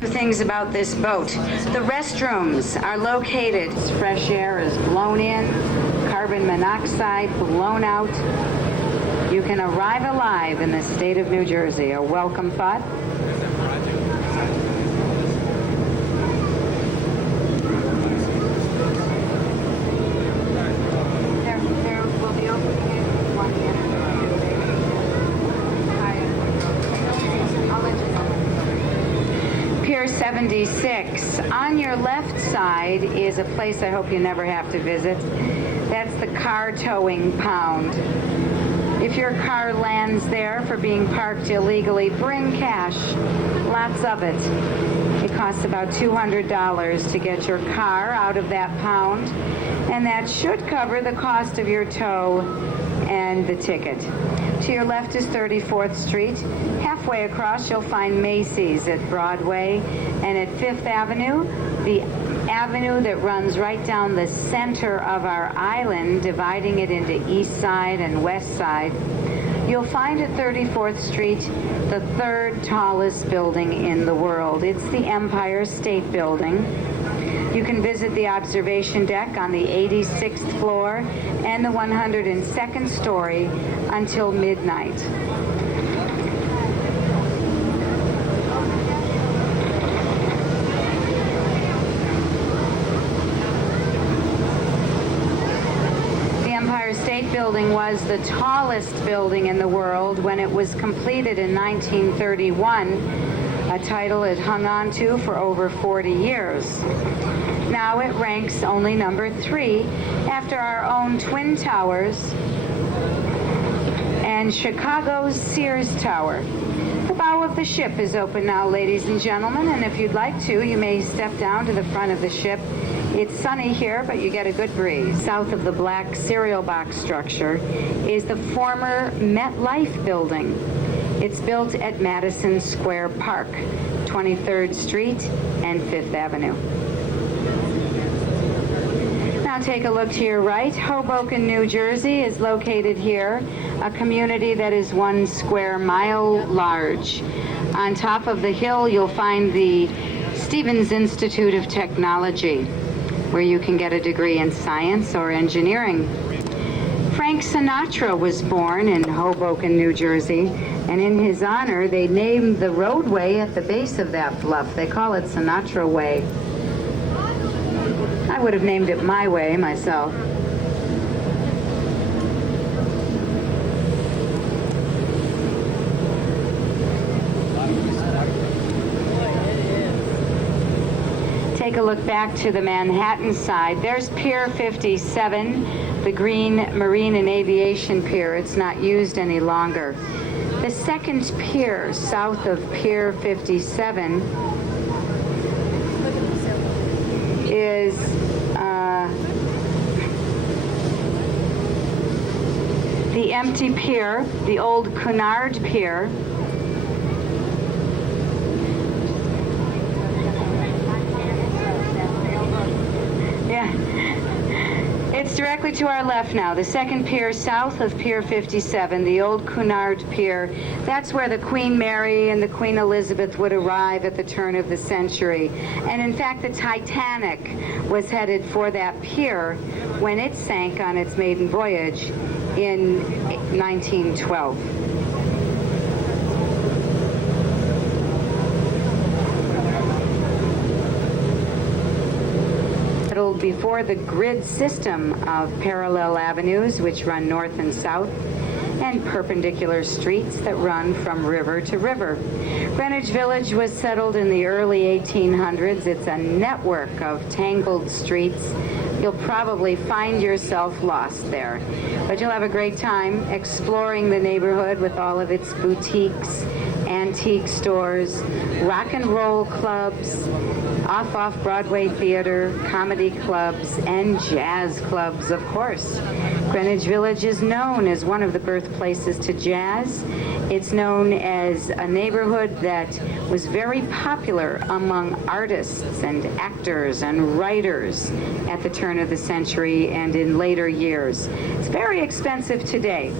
Things about this boat. The restrooms are located. Fresh air is blown in, carbon monoxide blown out. You can arrive alive in the state of New Jersey. A welcome thought. There will be opening in 1 minute. I'll let you know. Pier 76. On your left side is a place I hope you never have to visit. That's the car towing pound. If your car lands there for being parked illegally, bring cash. Lots of it. It costs about $200 to get your car out of that pound, and that should cover the cost of your tow and the ticket. To your left is 34th Street. Halfway across, you'll find Macy's at Broadway, and at 5th Avenue, the avenue that runs right down the center of our island, dividing it into East Side and West Side. You'll find at 34th Street the third tallest building in the world. It's the Empire State Building. You can visit the observation deck on the 86th floor and the 102nd story until midnight. State Building was the tallest building in the world when it was completed in 1931, a title it hung on to for over 40 years. Now it ranks only number 3 after our own Twin Towers and Chicago's Sears Tower. The bow of the ship is open now, ladies and gentlemen, and if you'd like to, you may step down to the front of the ship. It's sunny here, but you get a good breeze. South of the black cereal box structure is the former MetLife building. It's built at Madison Square Park, 23rd Street and 5th Avenue. Now take a look to your right. Hoboken, New Jersey is located here, a community that is 1 square mile large. On top of the hill, you'll find the Stevens Institute of Technology, where you can get a degree in science or engineering. Frank Sinatra was born in Hoboken, New Jersey, and in his honor, they named the roadway at the base of that bluff. They call it Sinatra Way. I would have named it my way myself. Take a look back to the Manhattan side. There's Pier 57, the green marine and aviation pier. It's not used any longer. The second pier south of Pier 57 is the empty pier, the old Cunard Pier. It's directly to our left now. The second pier south of Pier 57, the old Cunard Pier. That's where the Queen Mary and the Queen Elizabeth would arrive at the turn of the century. And in fact, the Titanic was headed for that pier when it sank on its maiden voyage in 1912. Before the grid system of parallel avenues which run north and south, and perpendicular streets that run from river to river. Greenwich Village was settled in the early 1800s. It's a network of tangled streets. You'll probably find yourself lost there, but you'll have a great time exploring the neighborhood with all of its boutiques, antique stores, rock and roll clubs, off-Broadway theater, comedy clubs, and jazz clubs, of course. Greenwich Village is known as one of the birthplaces to jazz. It's known as a neighborhood that was very popular among artists and actors and writers at the turn of the century and in later years. It's very expensive today.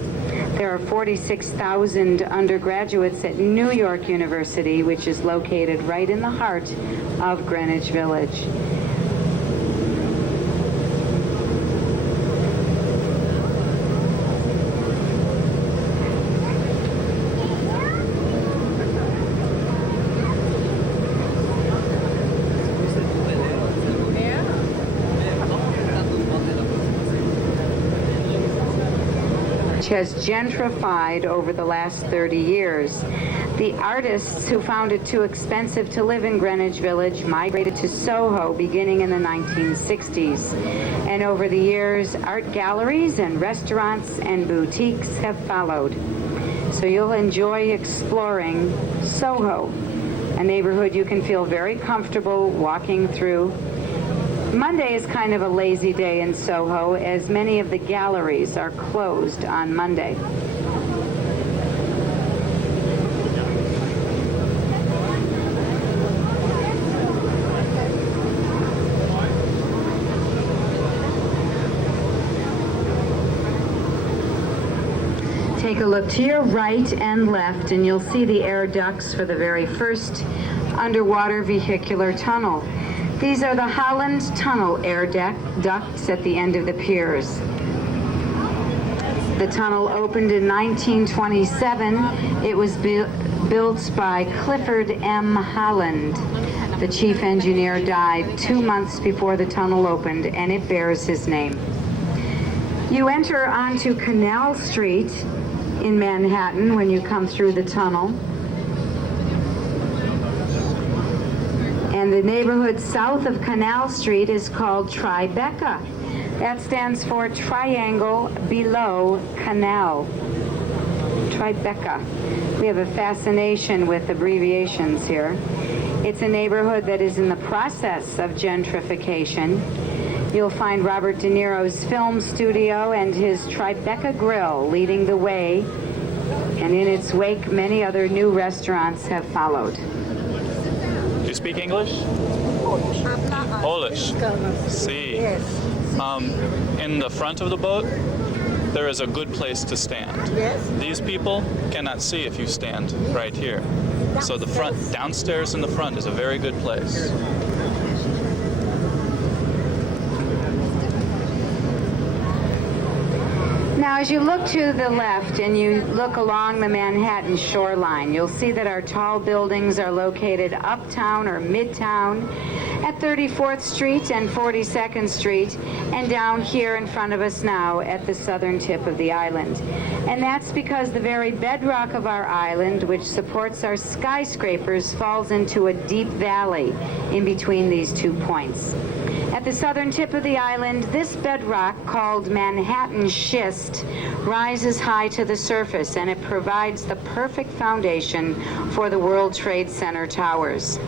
There are 46,000 undergraduates at New York University, which is located right in the heart of Greenwich Village. Has gentrified over the last 30 years. The artists who found it too expensive to live in Greenwich Village migrated to SoHo beginning in the 1960s. And over the years, art galleries and restaurants and boutiques have followed. So you'll enjoy exploring SoHo, a neighborhood you can feel very comfortable walking through. Monday is kind of a lazy day in SoHo, as many of the galleries are closed on Monday. Take a look to your right and left, and you'll see the air ducts for the very first underwater vehicular tunnel. These are the Holland Tunnel air ducts at the end of the piers. The tunnel opened in 1927. It was built by Clifford M. Holland. The chief engineer died 2 months before the tunnel opened, and it bears his name. You enter onto Canal Street in Manhattan when you come through the tunnel. And the neighborhood south of Canal Street is called Tribeca. That stands for Triangle Below Canal. Tribeca. We have a fascination with abbreviations here. It's a neighborhood that is in the process of gentrification. You'll find Robert De Niro's film studio and his Tribeca Grill leading the way. And in its wake, many other new restaurants have followed. Do you speak English? Polish. See. Yes. In the front of the boat, there is a good place to stand. Yes. These people cannot see if you stand right here. So the front, downstairs in the front is a very good place. Now, as you look to the left and you look along the Manhattan shoreline, you'll see that our tall buildings are located uptown or midtown at 34th Street and 42nd Street, and down here in front of us now at the southern tip of the island. And that's because the very bedrock of our island, which supports our skyscrapers, falls into a deep valley in between these 2 points. At the southern tip of the island, this bedrock, called Manhattan schist, rises high to the surface, and it provides the perfect foundation for the World Trade Center towers.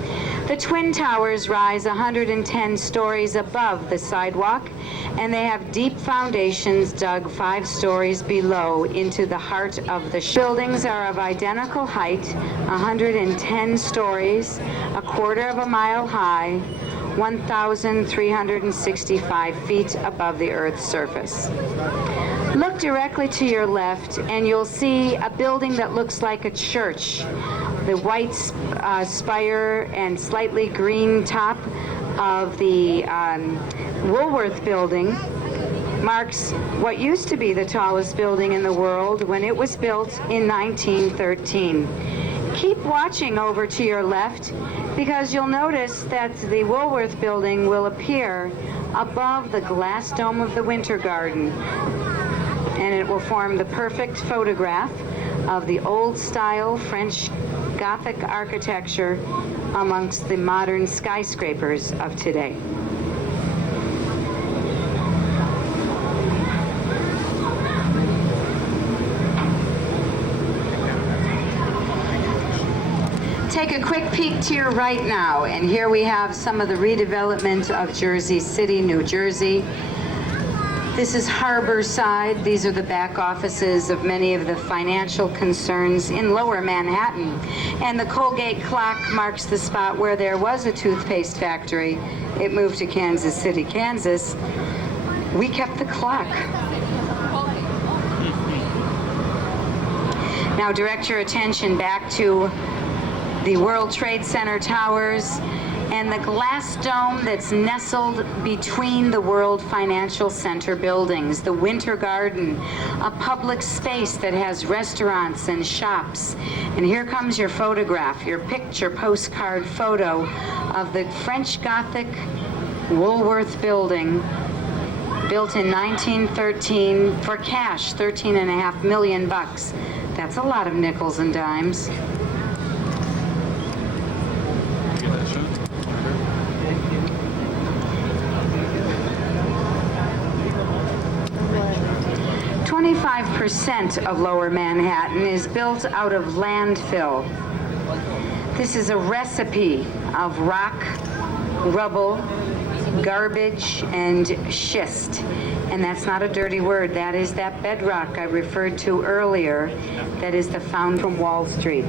The Twin Towers rise 110 stories above the sidewalk, and they have deep foundations dug 5 stories below into the heart of the buildings are of identical height, 110 stories, a quarter of a mile high, 1,365 feet above the Earth's surface. Look directly to your left and you'll see a building that looks like a church. The white spire and slightly green top of the Woolworth Building marks what used to be the tallest building in the world when it was built in 1913. Keep watching over to your left because you'll notice that the Woolworth Building will appear above the glass dome of the Winter Garden, and it will form the perfect photograph of the old-style French Gothic architecture amongst the modern skyscrapers of today. Take a quick peek to your right now, and here we have some of the redevelopment of Jersey City, New Jersey. This is Harbor Side. These are the back offices of many of the financial concerns in Lower Manhattan. And the Colgate clock marks the spot where there was a toothpaste factory. It moved to Kansas City, Kansas. We kept the clock. Mm-hmm. Now direct your attention back to the World Trade Center towers and the glass dome that's nestled between the World Financial Center buildings, the Winter Garden, a public space that has restaurants and shops. And here comes your photograph, your picture postcard photo of the French Gothic Woolworth Building, built in 1913 for cash, $13.5 million bucks. That's a lot of nickels and dimes. 25% of Lower Manhattan is built out of landfill. This is a recipe of rock, rubble, garbage, and schist. And that's not a dirty word. That is that bedrock I referred to earlier that is the found from Wall Street.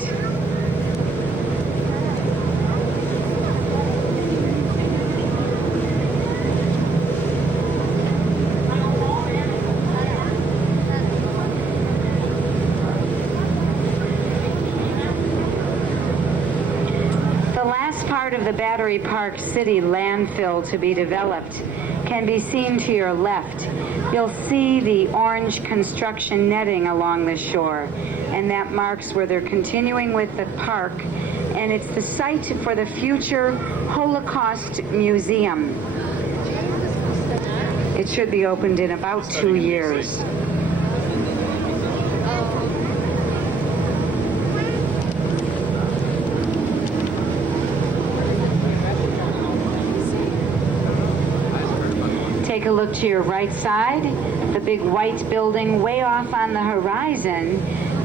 Part of the Battery Park City landfill to be developed can be seen to your left. You'll see the orange construction netting along the shore, and that marks where they're continuing with the park, and it's the site for the future Holocaust Museum. It should be opened in about 2 years. Take a look to your right side. The big white building way off on the horizon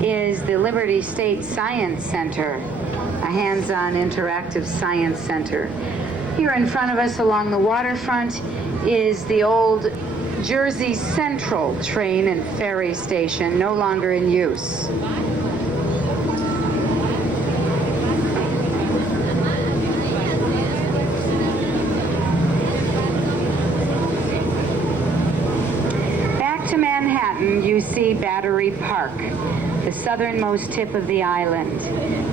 is the Liberty State Science Center, a hands-on interactive science center. Here in front of us along the waterfront is the old Jersey Central train and ferry station, no longer in use. You see Battery Park, the southernmost tip of the island.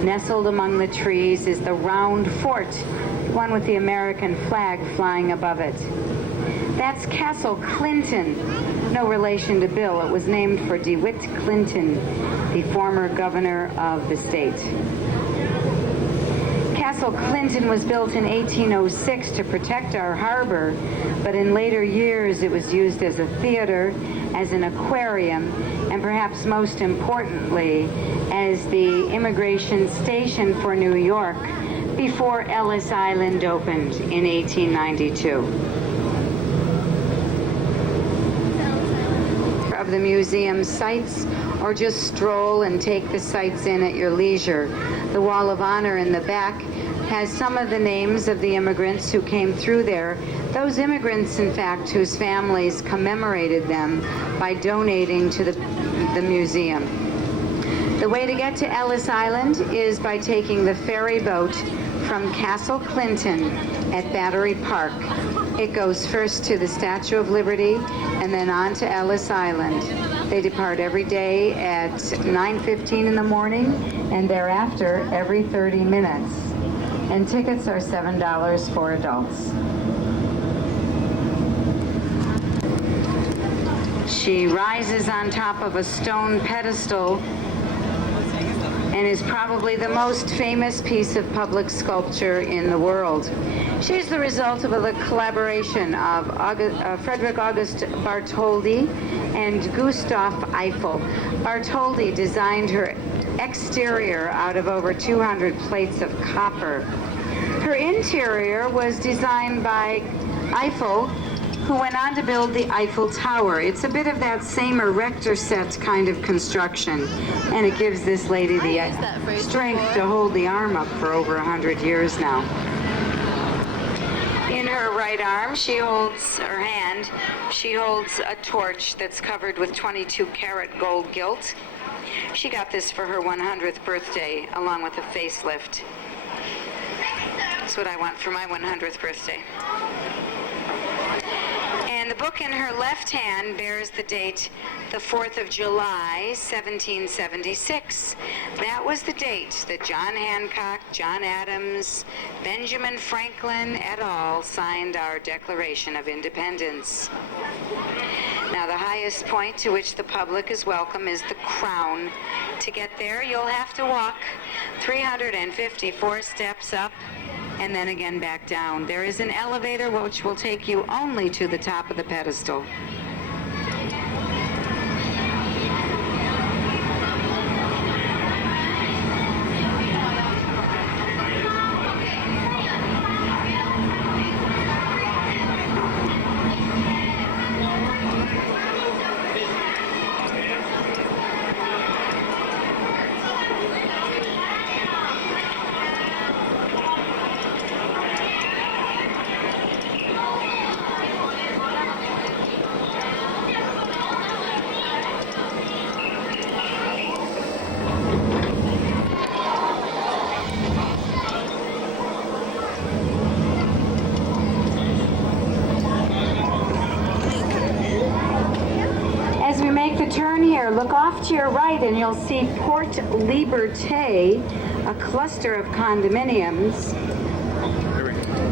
Nestled among the trees is the round fort, the one with the American flag flying above it. That's Castle Clinton, no relation to Bill. It was named for DeWitt Clinton, the former governor of the state. Castle Clinton was built in 1806 to protect our harbor, but in later years it was used as a theater, as an aquarium, and perhaps most importantly, as the immigration station for New York before Ellis Island opened in 1892. Of the museum sites, or just stroll and take the sights in at your leisure. The Wall of Honor in the back has some of the names of the immigrants who came through there. Those immigrants, in fact, whose families commemorated them by donating to the museum. The way to get to Ellis Island is by taking the ferry boat from Castle Clinton at Battery Park. It goes first to the Statue of Liberty and then on to Ellis Island. They depart every day at 9:15 in the morning and thereafter every 30 minutes. And tickets are $7 for adults. She rises on top of a stone pedestal and is probably the most famous piece of public sculpture in the world. She's the result of the collaboration of Frederick August Bartholdi and Gustav Eiffel. Bartholdi designed her exterior out of over 200 plates of copper. Her interior was designed by Eiffel, who went on to build the Eiffel Tower. It's a bit of that same erector set kind of construction, and it gives this lady the strength to hold the arm up for over 100 years now. In her right arm, she holds a torch that's covered with 22-karat gold gilt. She got this for her 100th birthday, along with a facelift. That's what I want for my 100th birthday. And the book in her left hand bears the date the 4th of July, 1776. That was the date that John Hancock, John Adams, Benjamin Franklin et al. Signed our Declaration of Independence. Now, the highest point to which the public is welcome is the Crown. To get there, you'll have to walk 354 steps up and then again back down. There is an elevator which will take you only to the top of the pedestal. Look off to your right and you'll see Port Liberté, a cluster of condominiums,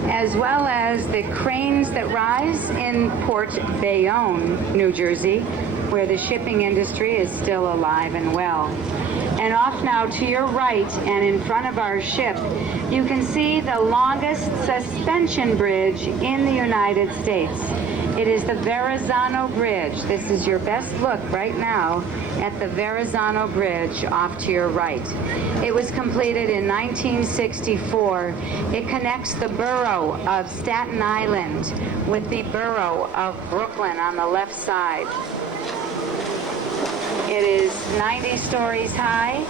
as well as the cranes that rise in Port Bayonne, New Jersey, where the shipping industry is still alive and well. And off now to your right and in front of our ship, you can see the longest suspension bridge in the United States. It is the Verrazzano Bridge. This is your best look right now at the Verrazzano Bridge off to your right. It was completed in 1964. It connects the borough of Staten Island with the borough of Brooklyn on the left side. It is 90 stories high,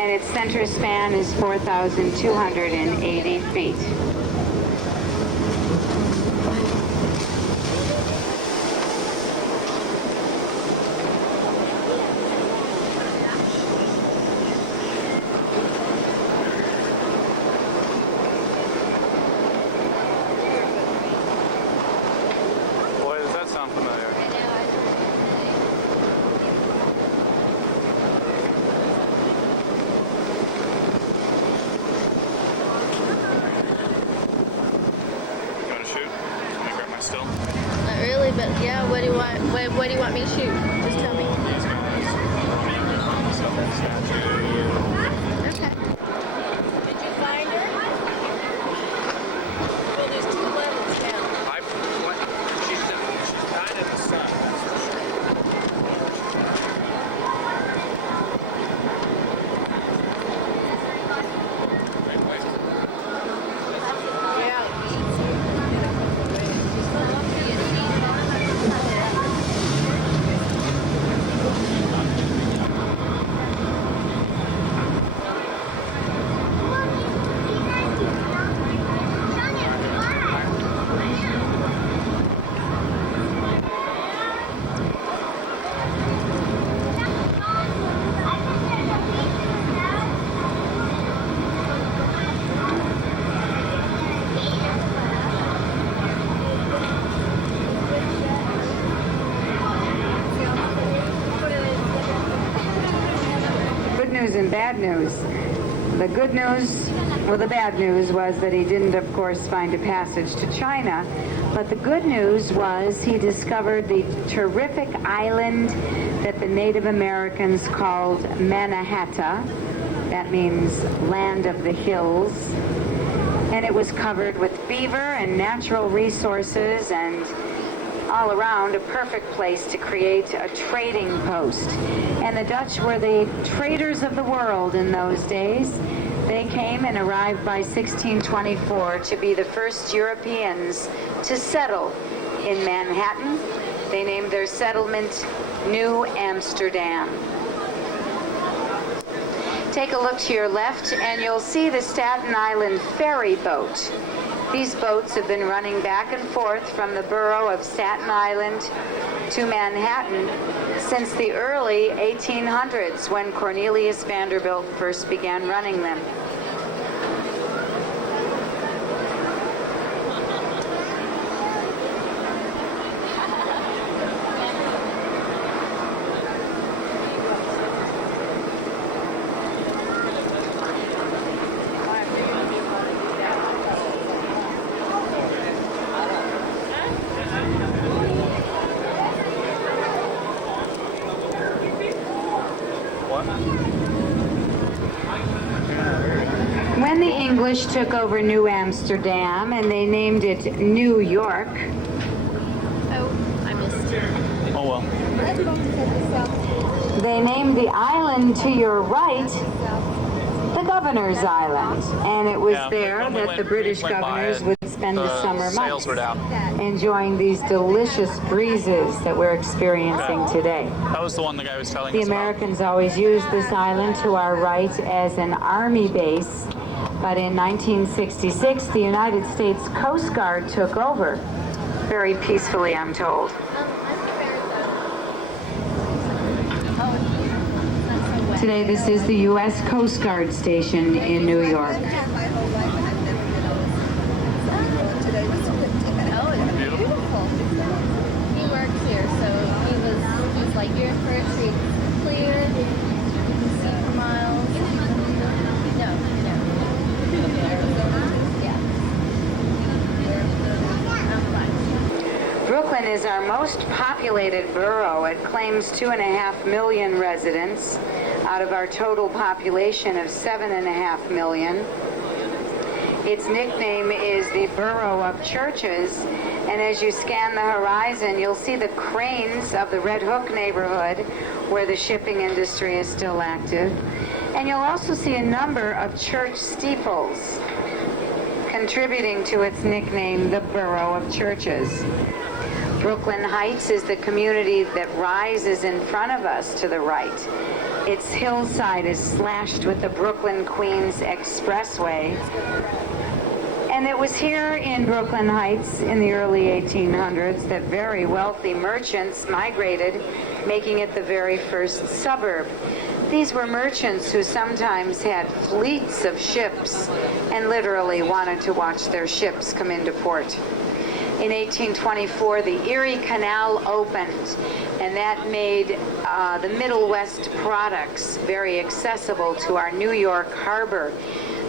and its center span is 4,280 feet. What do you want me to shoot? Just tell me. These guys. Statue. Okay. Did you find her? Well, there's 2 levels now. She's died in the sun. And bad news. The good news, well, the bad news was that he didn't, of course, find a passage to China, but the good news was he discovered the terrific island that the Native Americans called Mannahatta. That means land of the hills. And it was covered with beaver and natural resources and all around a perfect place to create a trading post. And the Dutch were the traders of the world in those days. They came and arrived by 1624 to be the first Europeans to settle in Manhattan. They named their settlement New Amsterdam. Take a look to your left and you'll see the Staten Island ferry boat. These boats have been running back and forth from the borough of Staten Island to Manhattan since the early 1800s when Cornelius Vanderbilt first began running them. When the English took over New Amsterdam and they named it New York, Oh, I missed. Oh well. they named the island to your right the Governor's Island. And it was Yeah, there when we that went- the British we went by governors it, would spend the summer sails months were down. enjoying these delicious breezes that we're experiencing today. That was the one the guy was telling The us about. Americans always used this island to our right as an army base, but in 1966, the United States Coast Guard took over. Very peacefully, I'm told. Today, this is the U.S. Coast Guard station in New York. Oh, it's beautiful. He works here, so he's like, you're in for a treat. Clear, you can see for miles. No. Yeah. I'm fine. Brooklyn is our most populated borough. It claims 2.5 million residents out of our total population of 7.5 million. Its nickname is the Borough of Churches, and as you scan the horizon, you'll see the cranes of the Red Hook neighborhood, where the shipping industry is still active. And you'll also see a number of church steeples, contributing to its nickname, the Borough of Churches. Brooklyn Heights is the community that rises in front of us to the right. Its hillside is slashed with the Brooklyn-Queens Expressway. And it was here in Brooklyn Heights in the early 1800s that very wealthy merchants migrated, making it the very first suburb. These were merchants who sometimes had fleets of ships and literally wanted to watch their ships come into port. In 1824, the Erie Canal opened, and that made the Middle West products very accessible to our New York harbor.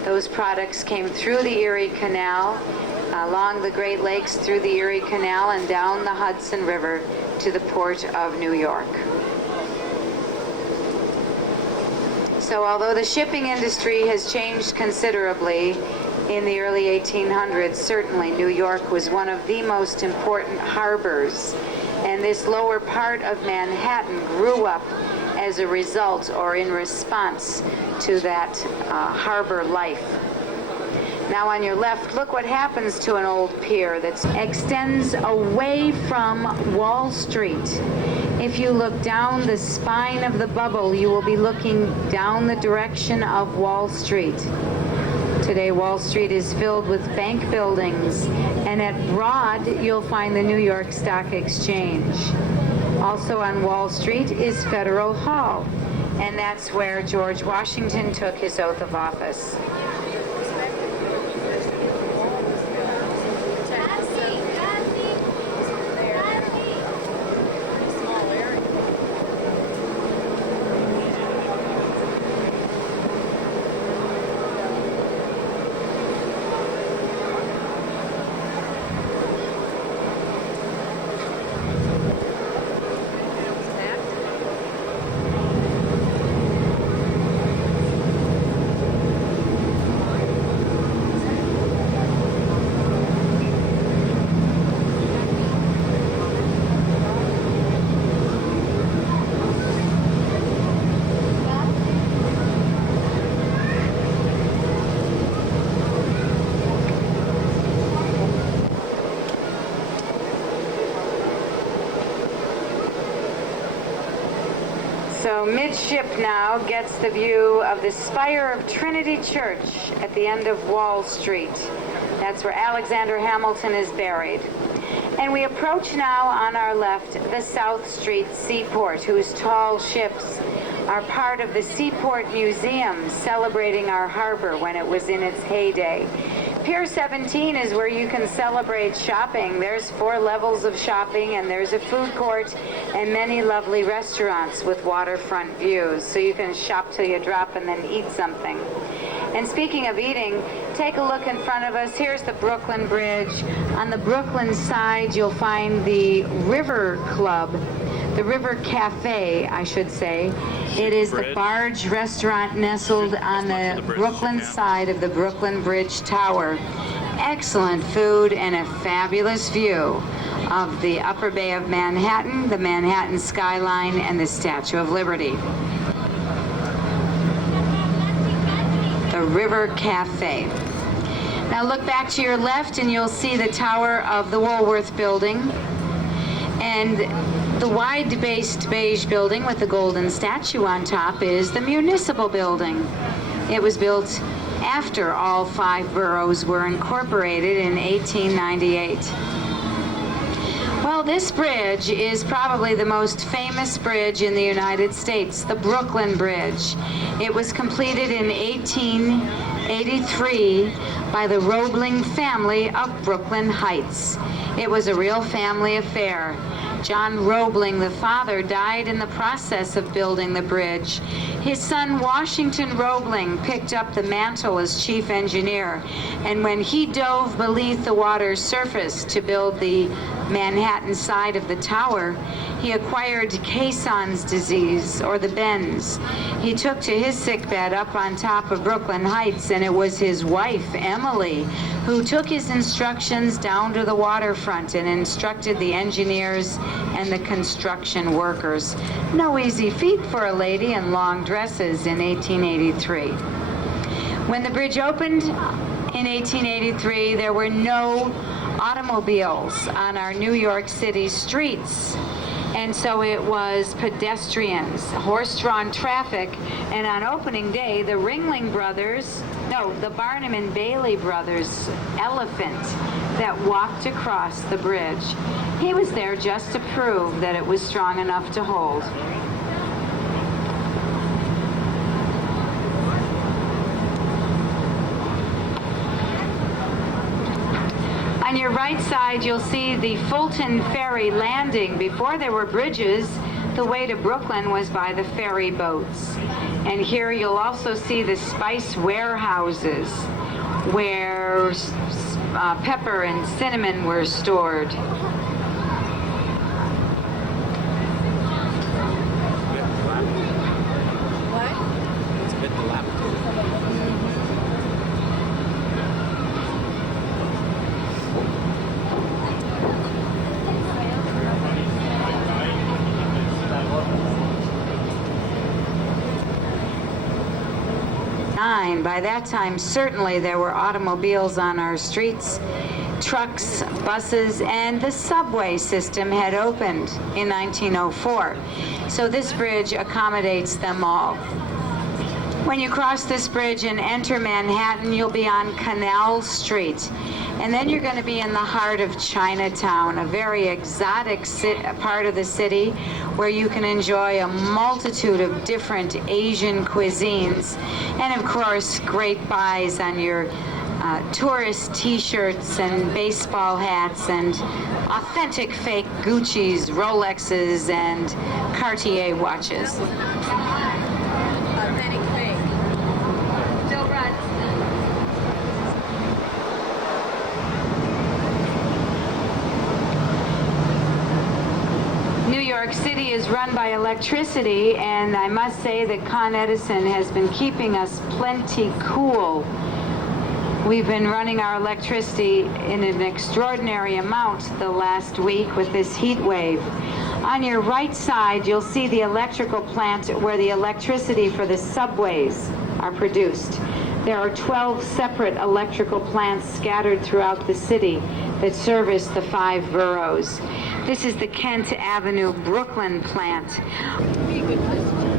Those products came through the Erie Canal, along the Great Lakes, through the Erie Canal, and down the Hudson River to the port of New York. So although the shipping industry has changed considerably, in the early 1800s, certainly New York was one of the most important harbors, and this lower part of Manhattan grew up as a result or in response to that harbor life. Now on your left, look what happens to an old pier that extends away from Wall Street. If you look down the spine of the bubble, you will be looking down the direction of Wall Street. Today, Wall Street is filled with bank buildings, and at Broad, you'll find the New York Stock Exchange. Also on Wall Street is Federal Hall, and that's where George Washington took his oath of office. So midship now gets the view of the spire of Trinity Church at the end of Wall Street. That's where Alexander Hamilton is buried. And we approach now on our left the South Street Seaport, whose tall ships are part of the Seaport Museum, celebrating our harbor when it was in its heyday. Pier 17 is where you can celebrate shopping. There's 4 levels of shopping, and there's a food court and many lovely restaurants with waterfront views, so you can shop till you drop and then eat something. And speaking of eating, take a look in front of us. Here's the Brooklyn Bridge. On the Brooklyn side, you'll find the River Club. the River Cafe, I should say. It is the Bread. barge restaurant nestled on the Brooklyn side of the Brooklyn Bridge Tower. Excellent food and a fabulous view of the Upper Bay of Manhattan, the Manhattan skyline, and the Statue of Liberty. The River Cafe. Now look back to your left and you'll see the tower of the Woolworth Building and the wide-based beige building with the golden statue on top is the Municipal Building. It was built after all 5 boroughs were incorporated in 1898. Well, this bridge is probably the most famous bridge in the United States, the Brooklyn Bridge. It was completed in 1883 by the Roebling family of Brooklyn Heights. It was a real family affair. John Roebling, the father, died in the process of building the bridge. His son, Washington Roebling, picked up the mantle as chief engineer, and when he dove beneath the water's surface to build the Manhattan side of the tower, he acquired Caisson's disease, or the bends. He took to his sickbed up on top of Brooklyn Heights, and it was his wife, Emily, who took his instructions down to the waterfront and instructed the engineers and the construction workers. No easy feat for a lady in long dresses in 1883. When the bridge opened in 1883, there were no automobiles on our New York City streets. And so it was pedestrians, horse-drawn traffic, and on opening day, the the Barnum and Bailey brothers' elephant that walked across the bridge. He was there just to prove that it was strong enough to hold. On your right side, you'll see the Fulton Ferry Landing. Before there were bridges, the way to Brooklyn was by the ferry boats. And here you'll also see the spice warehouses where pepper and cinnamon were stored. By that time, certainly there were automobiles on our streets, trucks, buses, and the subway system had opened in 1904. So this bridge accommodates them all. When you cross this bridge and enter Manhattan, you'll be on Canal Street. And then you're going to be in the heart of Chinatown, a very exotic part of the city where you can enjoy a multitude of different Asian cuisines. And of course, great buys on your tourist t-shirts and baseball hats and authentic fake Gucci's, Rolexes, and Cartier watches. Authentic fake. Still runs. New York City is run by electricity, and I must say that Con Edison has been keeping us plenty cool. We've been running our electricity in an extraordinary amount the last week with this heat wave. On your right side, you'll see the electrical plant where the electricity for the subways are produced. There are 12 separate electrical plants scattered throughout the city that service the 5 boroughs. This is the Kent Avenue Brooklyn plant. Be a good place to check.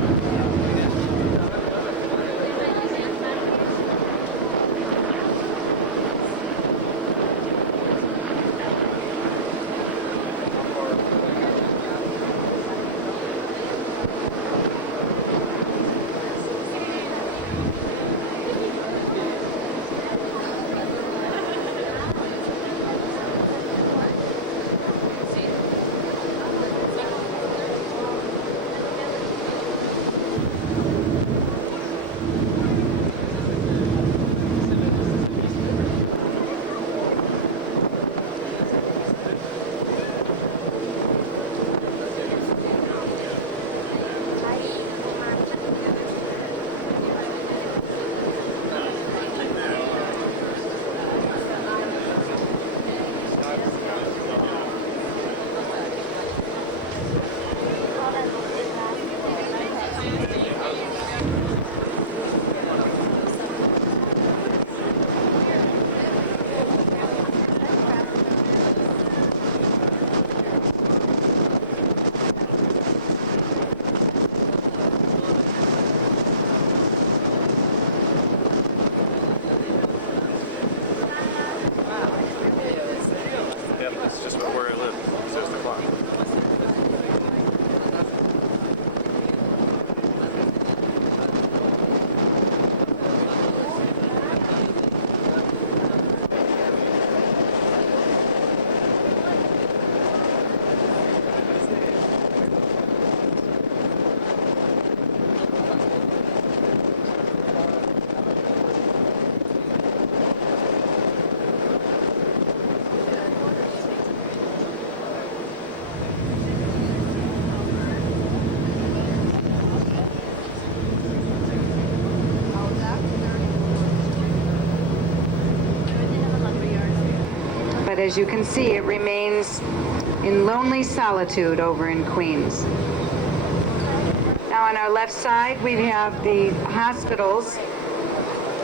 But as you can see, it remains in lonely solitude over in Queens. Now on our left side, we have the hospitals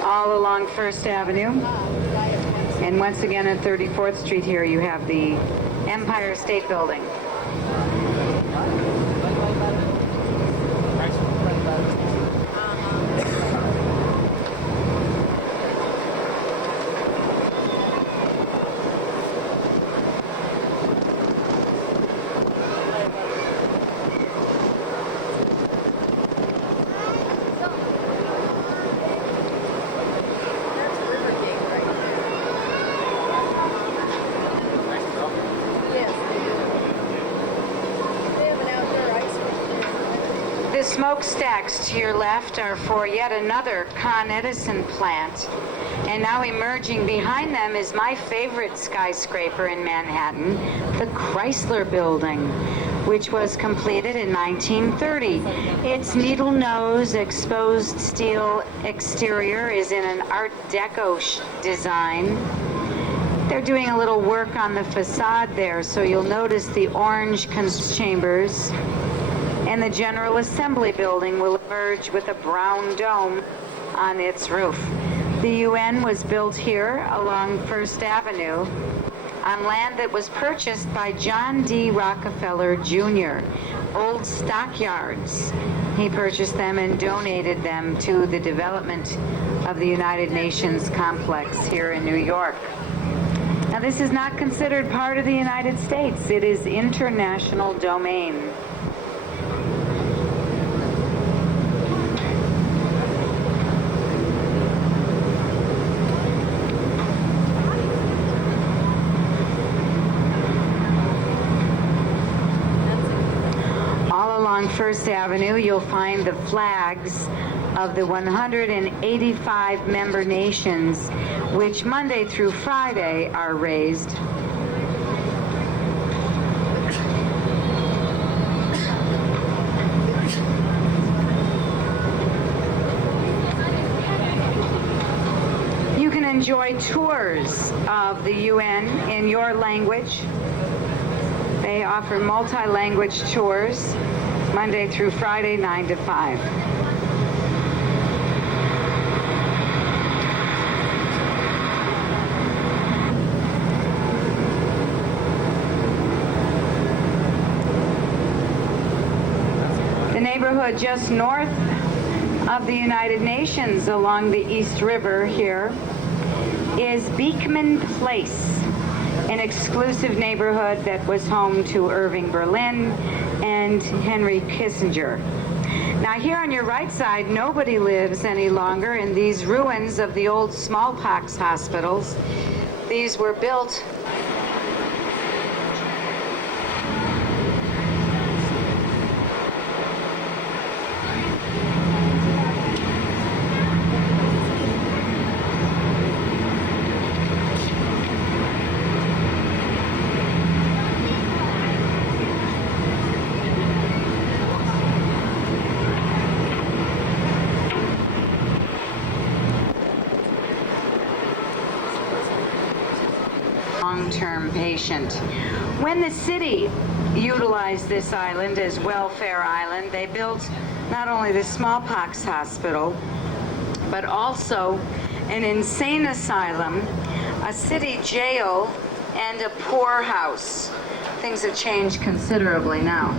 all along First Avenue. And once again on 34th Street here, you have the Empire State Building. Smokestacks to your left are for yet another Con Edison plant. And now emerging behind them is my favorite skyscraper in Manhattan, the Chrysler Building, which was completed in 1930. Its needle nose exposed steel exterior is in an Art Deco design. They're doing a little work on the facade there, so you'll notice the orange chambers. And the General Assembly building will emerge with a brown dome on its roof. The UN was built here along First Avenue on land that was purchased by John D. Rockefeller Jr., old stockyards. He purchased them and donated them to the development of the United Nations complex here in New York. Now, this is not considered part of the United States. It is international domain. Along First Avenue, you'll find the flags of the 185 member nations, which Monday through Friday are raised. You can enjoy tours of the UN in your language. They offer multi-language tours Monday through Friday, 9 to 5. The neighborhood just north of the United Nations along the East River here is Beekman Place, an exclusive neighborhood that was home to Irving Berlin and Henry Kissinger. Now here on your right side, nobody lives any longer in these ruins of the old smallpox hospitals. These were built long-term patient. When the city utilized this island as Welfare Island, they built not only the smallpox hospital, but also an insane asylum, a city jail, and a poorhouse. Things have changed considerably now.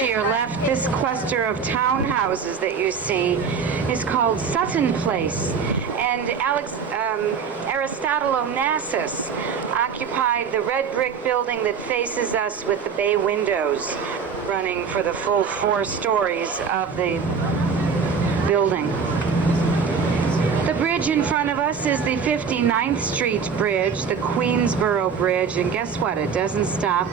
to your left, this cluster of townhouses that you see is called Sutton Place. And Aristotle Onassis occupied the red brick building that faces us with the bay windows running for the full 4 stories of the building. The bridge in front of us is the 59th Street Bridge, the Queensboro Bridge, and guess what? It doesn't stop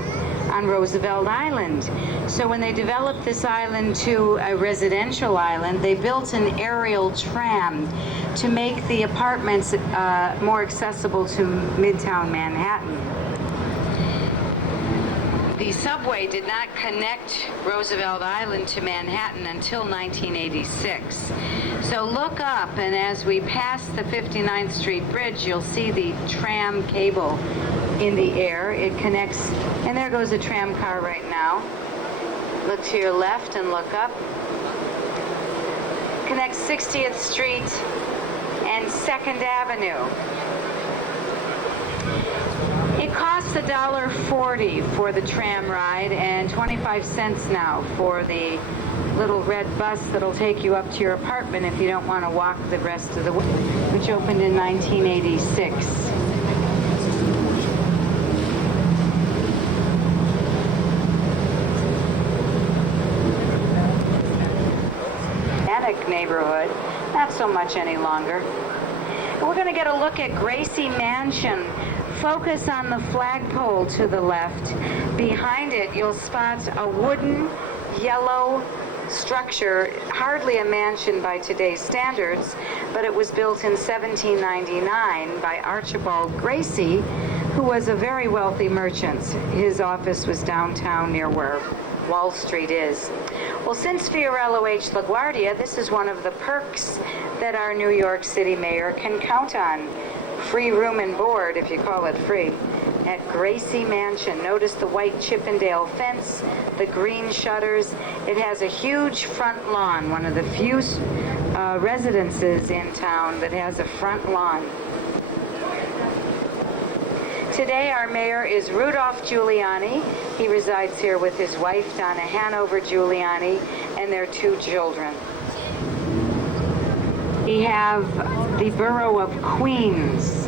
on Roosevelt Island. So when they developed this island to a residential island, they built an aerial tram to make the apartments more accessible to Midtown Manhattan. The subway did not connect Roosevelt Island to Manhattan until 1986. So look up, and as we pass the 59th Street Bridge, you'll see the tram cable in the air. It connects, and there goes a tram car right now. Look to your left and look up. Connects 60th Street and 2nd Avenue. It costs $1.40 for the tram ride and 25 cents now for the little red bus that'll take you up to your apartment if you don't want to walk the rest of the way, which opened in 1986. Titanic neighborhood, not so much any longer. We're going to get a look at Gracie Mansion. Focus on the flagpole to the left. Behind it, you'll spot a wooden, yellow structure, hardly a mansion by today's standards, but it was built in 1799 by Archibald Gracie, who was a very wealthy merchant. His office was downtown near where Wall Street is. Well, since Fiorello H. LaGuardia, this is one of the perks that our New York City mayor can count on. Free room and board, if you call it free, at Gracie Mansion. Notice the white Chippendale fence, the green shutters. It has a huge front lawn, one of the few residences in town that has a front lawn. Today, our mayor is Rudolph Giuliani. He resides here with his wife, Donna Hanover Giuliani, and their 2 children. We have the borough of Queens,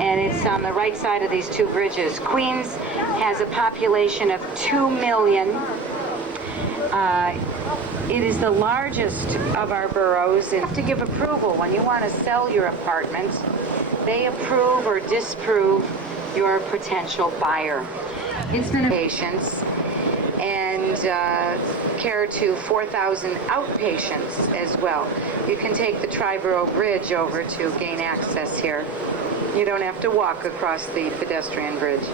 and it's on the right side of these 2 bridges. Queens has a population of 2 million. It is the largest of our boroughs. You have to give approval when you want to sell your apartment. They approve or disapprove your potential buyer. It's been patients and care to 4,000 outpatients as well. You can take the Triborough Bridge over to gain access here. You don't have to walk across the pedestrian bridge.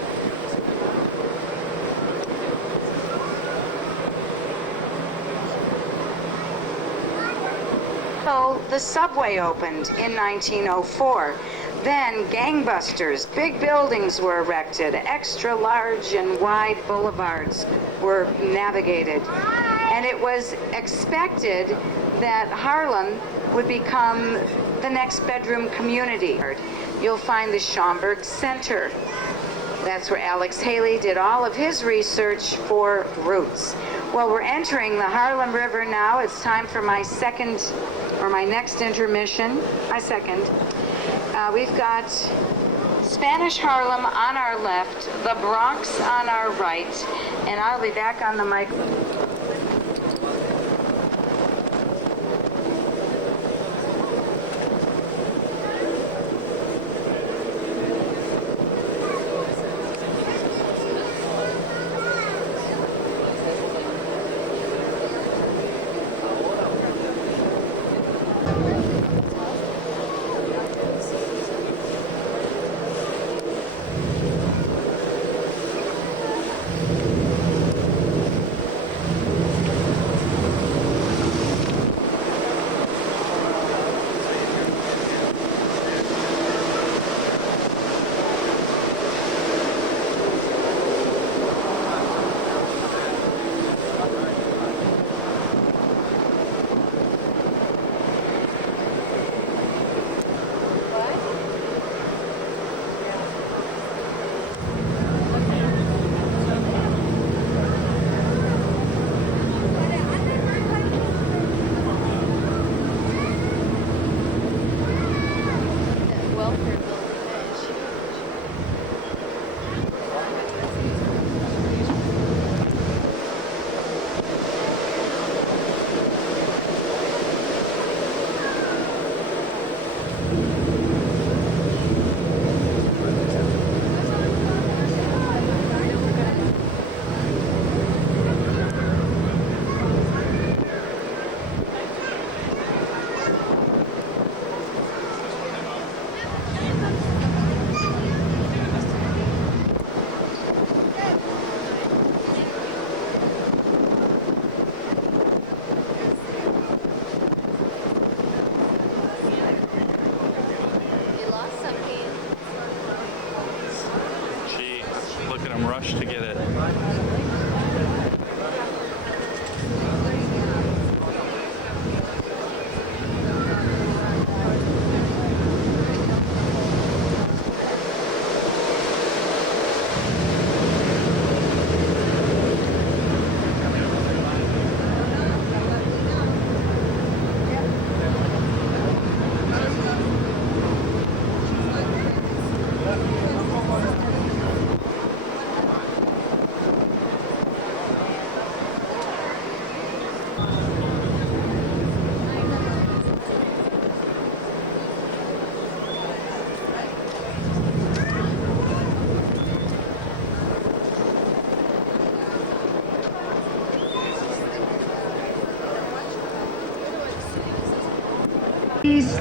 So the subway opened in 1904. Then gangbusters, big buildings were erected, extra large and wide boulevards were navigated. And it was expected that Harlem would become the next bedroom community. You'll find the Schaumburg Center. That's where Alex Haley did all of his research for roots. Well, we're entering the Harlem River now. It's time for my next intermission. We've got Spanish Harlem on our left, the Bronx on our right, and I'll be back on the mic. to get it.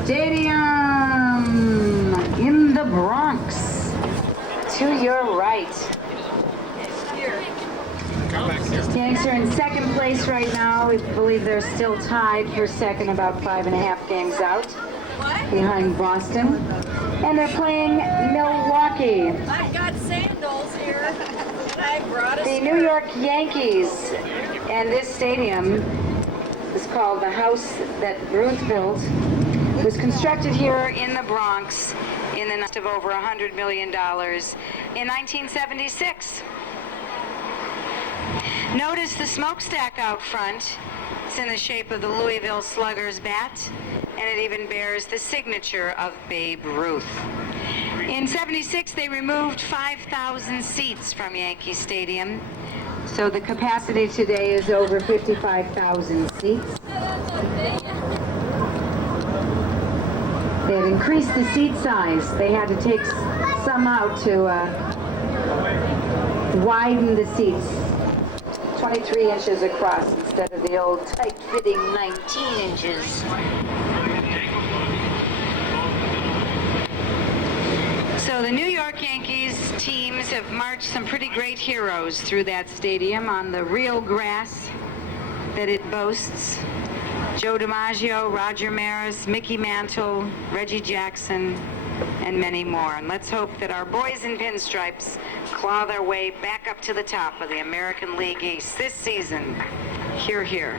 Stadium in the Bronx. To your right. Yanks are in second place right now. We believe they're still tied for second, about 5.5 games out behind Boston. And they're playing Milwaukee. I've got sandals here. I brought a The New York Yankees. And this stadium is called the house that Ruth built. It was constructed here in the Bronx in the cost of over $100 million in 1976. Notice the smokestack out front. It's in the shape of the Louisville Slugger's bat, and it even bears the signature of Babe Ruth. In 76, they removed 5,000 seats from Yankee Stadium, so the capacity today is over 55,000 seats. They had increased the seat size. They had to take some out to widen the seats. 23 inches across instead of the old tight-fitting 19 inches. So the New York Yankees teams have marched some pretty great heroes through that stadium on the real grass that it boasts. Joe DiMaggio, Roger Maris, Mickey Mantle, Reggie Jackson, and many more. And let's hope that our boys in pinstripes claw their way back up to the top of the American League East this season. Hear, hear.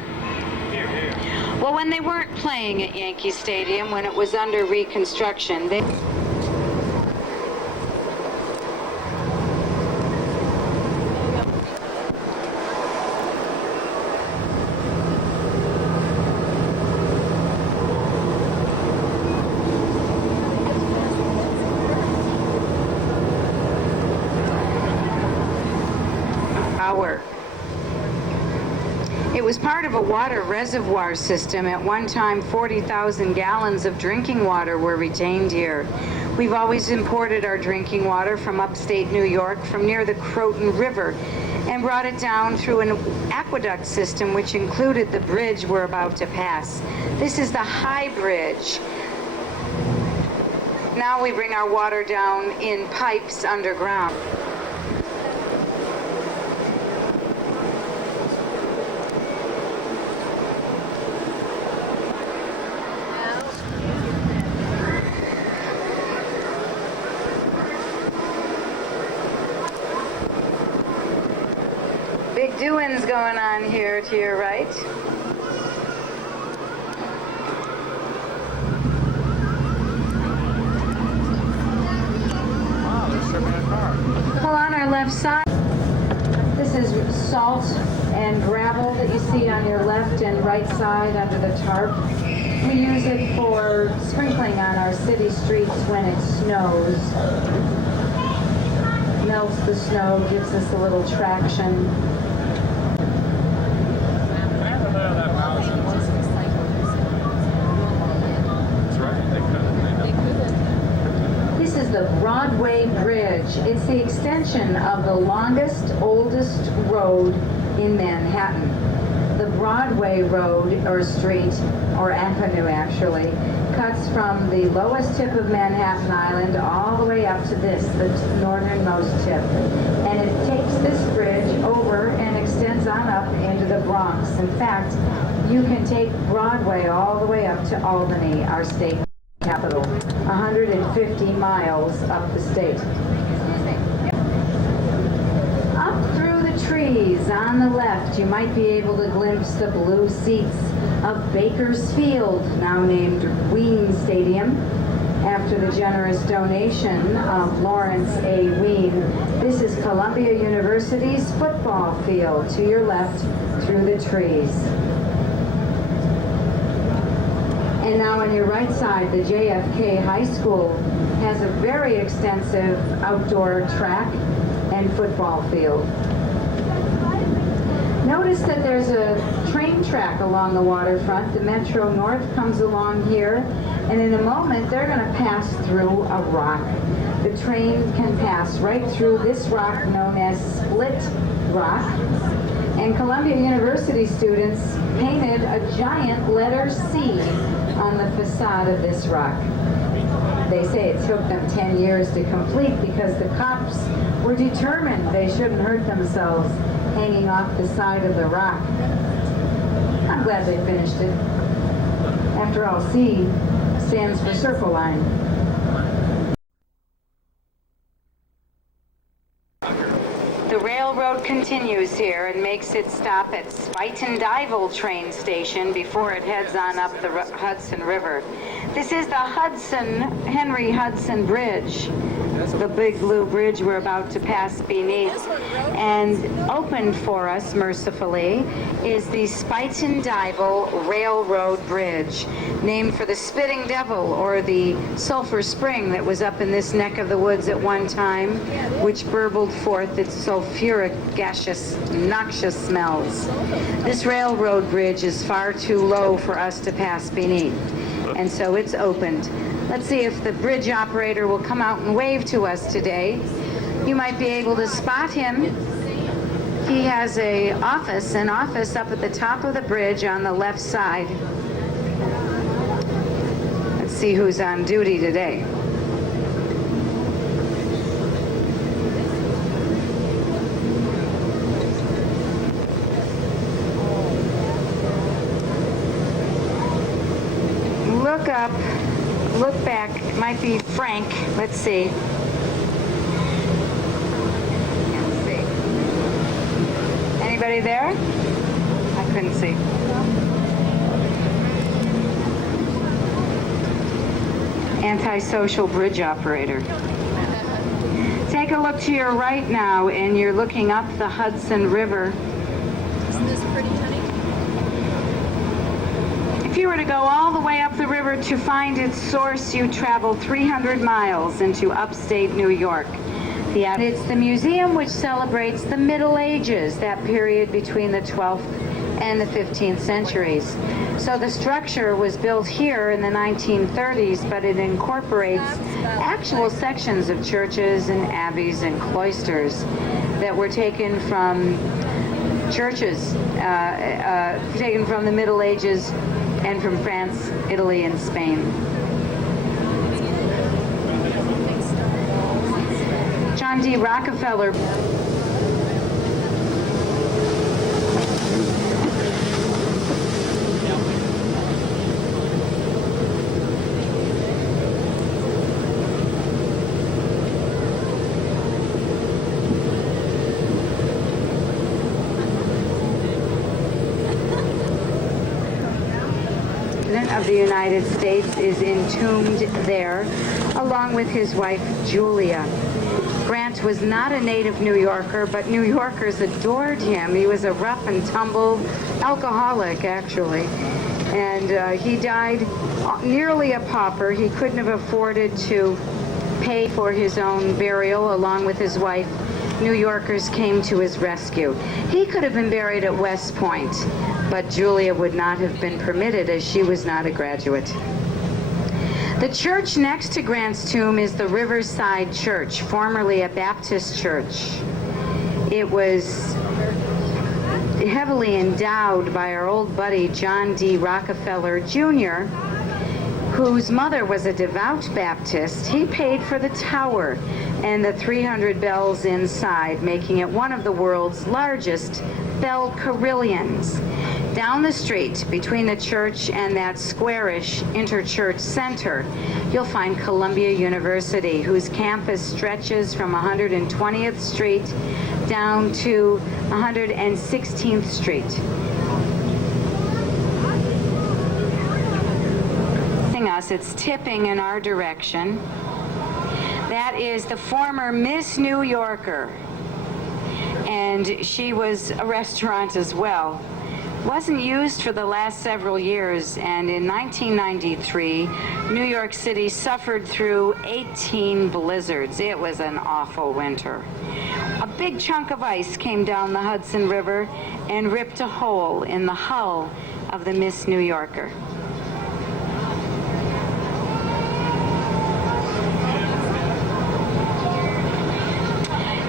Here, here. Well, when they weren't playing at Yankee Stadium, when it was under reconstruction, they... It was part of a water reservoir system. At one time, 40,000 gallons of drinking water were retained here. We've always imported our drinking water from upstate New York, from near the Croton River, and brought it down through an aqueduct system which included the bridge we're about to pass. This is the High Bridge. Now we bring our water down in pipes underground. Big doings going on here to your right. Wow, they're stripping a car. Well, on our left side, this is salt and gravel that you see on your left and right side under the tarp. We use it for sprinkling on our city streets when it snows. Melts the snow, gives us a little traction. This is the Broadway Bridge. It's the extension of the longest, oldest road in Manhattan. The Broadway Road, or street, or avenue actually, cuts from the lowest tip of Manhattan Island all the way up to this, the northernmost tip. And it takes this bridge over and extends on up into the Bronx. In fact, you can take Broadway all the way up to Albany, our state capital, 150 miles up the state. Up on the left, you might be able to glimpse the blue seats of Baker's Field, now named Ween Stadium, after the generous donation of Lawrence A. Ween. This is Columbia University's football field to your left through the trees. And now on your right side, the JFK High School has a very extensive outdoor track and football field. Notice that there's a train track along the waterfront. The Metro North comes along here, and in a moment they're going to pass through a rock. The train can pass right through this rock known as Split Rock. And Columbia University students painted a giant letter C on the facade of this rock. They say it took them 10 years to complete because the cops were determined they shouldn't hurt themselves hanging off the side of the rock. I'm glad they finished it. After all, C stands for Circle Line. The railroad continues here and makes its stop at Spuyten Duyvil train station before it heads on up the Hudson River. This is the Henry Hudson Bridge, the big blue bridge we're about to pass beneath. And opened for us, mercifully, is the Spuyten Duyvil Railroad Bridge, named for the spitting devil, or the sulfur spring that was up in this neck of the woods at one time, which burbled forth its sulfuric, gaseous, noxious smells. This railroad bridge is far too low for us to pass beneath, and so it's opened. Let's see if the bridge operator will come out and wave to us today. You might be able to spot him. He has an office up at the top of the bridge on the left side. Let's see who's on duty today. Look up, look back. It might be Frank. Let's see. Can't see. Anybody there? I couldn't see. Antisocial bridge operator. Take a look to your right now, and you're looking up the Hudson River. Isn't this pretty, honey? If you were to go all the way up the river to find its source, you travel 300 miles into upstate New York. It's the museum which celebrates the Middle Ages, that period between the 12th and the 15th centuries. So the structure was built here in the 1930s, but it incorporates actual sections of churches and abbeys and cloisters that were taken from churches, taken from the Middle Ages and from France, Italy, and Spain. John D. Rockefeller. Of the United States is entombed there, along with his wife Julia. Grant was not a native New Yorker, but New Yorkers adored him. He was a rough and tumble alcoholic, actually. And he died nearly a pauper. He couldn't have afforded to pay for his own burial along with his wife. New Yorkers came to his rescue. He could have been buried at West Point, but Julia would not have been permitted as she was not a graduate. The church next to Grant's tomb is the Riverside Church, formerly a Baptist church. It was heavily endowed by our old buddy John D. Rockefeller Jr., whose mother was a devout Baptist. He paid for the tower and the 300 bells inside, making it one of the world's largest bell carillons. Down the street, between the church and that squarish interchurch center, you'll find Columbia University, whose campus stretches from 120th Street down to 116th Street. Us, it's tipping in our direction. That is the former Miss New Yorker, and she was a restaurant as well. Wasn't used for the last several years, and in 1993, New York City suffered through 18 blizzards. It was an awful winter. A big chunk of ice came down the Hudson River and ripped a hole in the hull of the Miss New Yorker.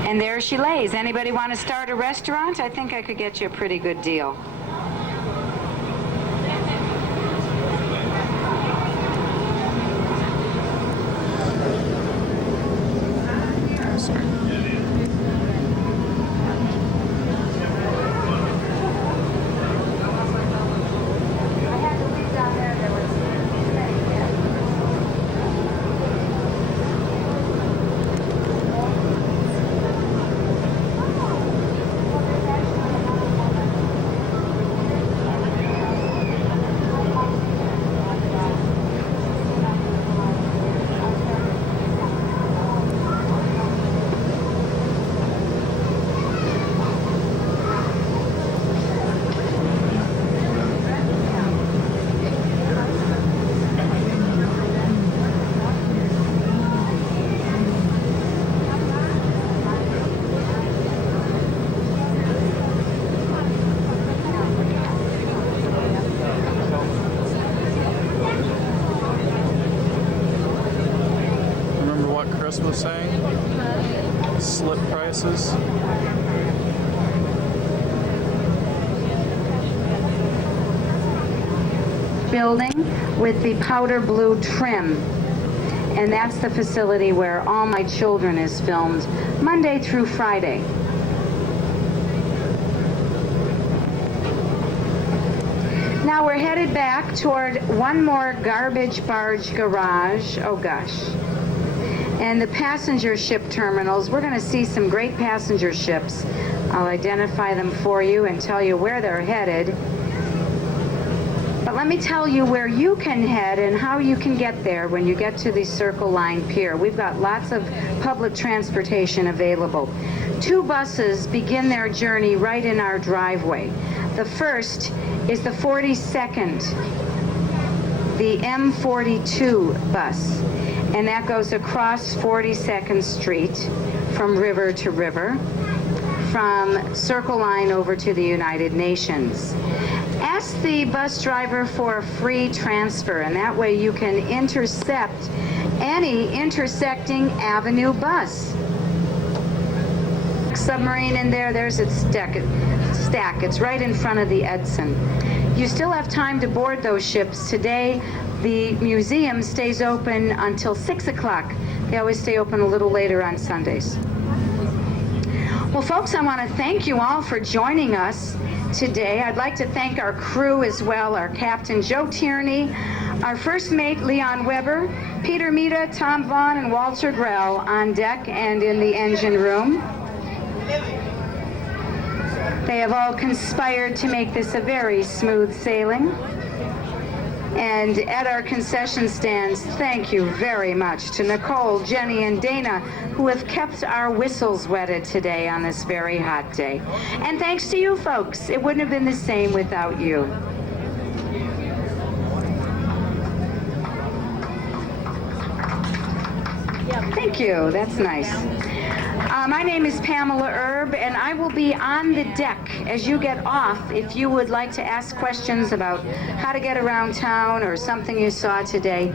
And there she lays. Anybody want to start a restaurant? I think I could get you a pretty good deal. Was saying? Slip prices. Building with the powder blue trim, and that's the facility where All My Children is filmed Monday through Friday. Now we're headed back toward one more garbage barge garage. Oh gosh. And the passenger ship terminals. We're going to see some great passenger ships. I'll identify them for you and tell you where they're headed. But let me tell you where you can head and how you can get there when you get to the Circle Line Pier. We've got lots of public transportation available. 2 buses begin their journey right in our driveway. The first is the 42nd, the M42 bus. And that goes across 42nd Street from river to river, from Circle Line over to the United Nations. Ask the bus driver for a free transfer, and that way you can intercept any intersecting avenue bus. Submarine in there, there's its stack. It's right in front of the Edson. You still have time to board those ships. Today, the museum stays open until 6 o'clock. They always stay open a little later on Sundays. Well, folks, I want to thank you all for joining us today. I'd like to thank our crew as well, our captain, Joe Tierney, our first mate, Leon Weber, Peter Mita, Tom Vaughn, and Walter Grell on deck and in the engine room. They have all conspired to make this a very smooth sailing. And at our concession stands, thank you very much to Nicole, Jenny, and Dana, who have kept our whistles wetted today on this very hot day. And thanks to you folks. It wouldn't have been the same without you. Thank you. That's nice. My name is Pamela Erb, and I will be on the deck as you get off if you would like to ask questions about how to get around town or something you saw today.